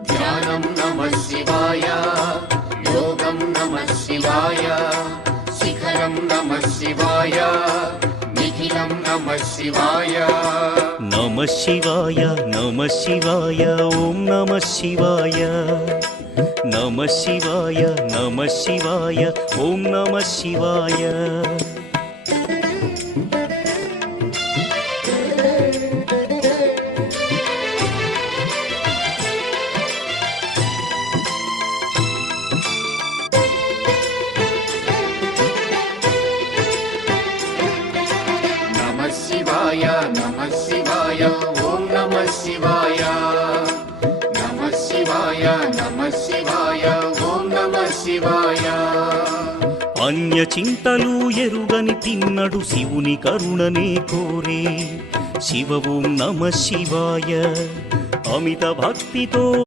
ధ్యానం నమః శివాయ, యోగం నమః శివాయ, శిఖరం నమః శివాయ, నిఖిలం నమః శివాయ. నమః శివాయ నమః శివాయ ఓం నమః శివాయ. నమః శివాయ నమః శివాయ ఓం నమః శివాయ. నమః శివాయ నమః శివాయ ఓం నమః శివాయ. నమః శివాయ నమః శివాయ ఓం నమః శివాయ. అన్య చింతలు ఎరుగని తిన్నడు శివుని కరుణనే కోరే. శివ ఓం నమః శివాయ. అమిత భక్తితో